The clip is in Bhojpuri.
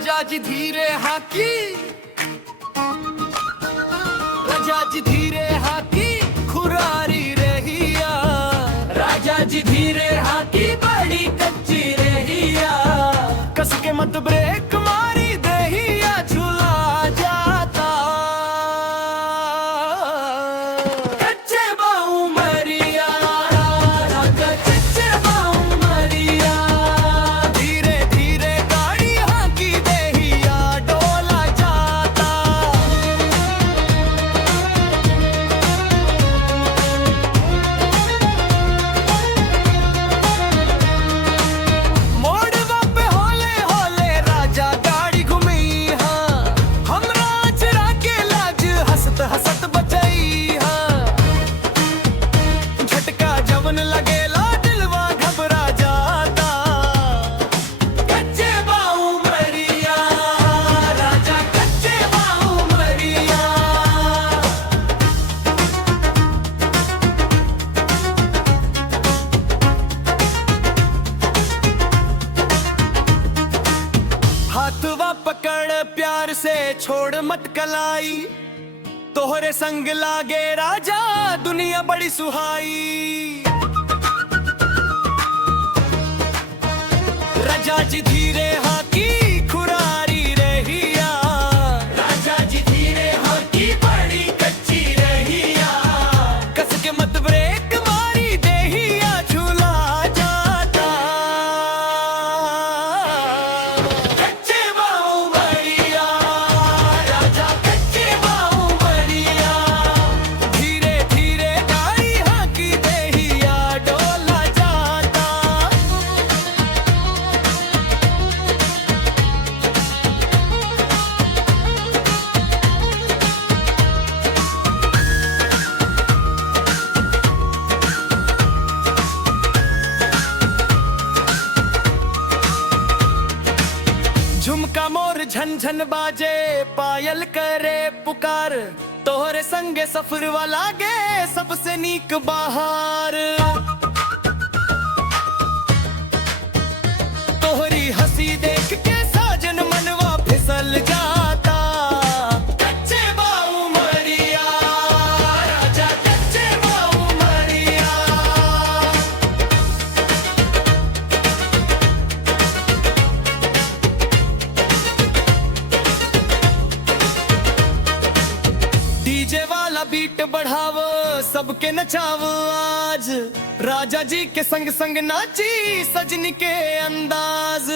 राजा जी धीरे हाकी, राजा जी धीरे हाकी खुरारी रहिया, राजा जी धीरे हाकी बड़ी कच्ची रहिया, कस के मत ब्रेक मारी दहिया झूला जाता, कच्चे बाऊ मरिया, राजा कच्चे बाऊ मरिया, धीरे धीरे गाड़ी हाकी दहिया डोला जाता। मोड़वा पे होले होले राजा गाड़ी घुमी हाँ, हमरा चरा के लाज हंसत हंसत बचई हाँ, झटका जवन लगेला दिलवा घबरा जाता, कच्चे बाऊ मरिया, राजा कच्चे बाऊ मरिया। हाथवा पकड़ प्यार से छोड़ मत कलाई, तोहरे संग लागे राजा दुनिया बड़ी सुहाई, राजा जी धीरे हाकी खुरारी रहिया, राजा जी धीरे हाकी बड़ी कच्ची रहिया, कस के मत ब्रेक मारी दहिया झूला जाता, कच्चे बाऊ मरिया, राजा कच्चे बाऊ मरिया, धीरे धीरे गाड़ी हाकी दहिया डोला जाता। झुमका मोर झन बाजे पायल करे पुकार, तोहरे संगे सफर वाला गे सबसे नीक बाहर, तोहरी हंसी देख के साजन मनवा फिसल जाता, कच्चे बाऊ मरिया, राजा कच्चे बाऊ मरिया। डीजे वाला बीट बढ़ावो सबके नचावो आज, राजा जी के संग संग नाची सजनी के अंदाज।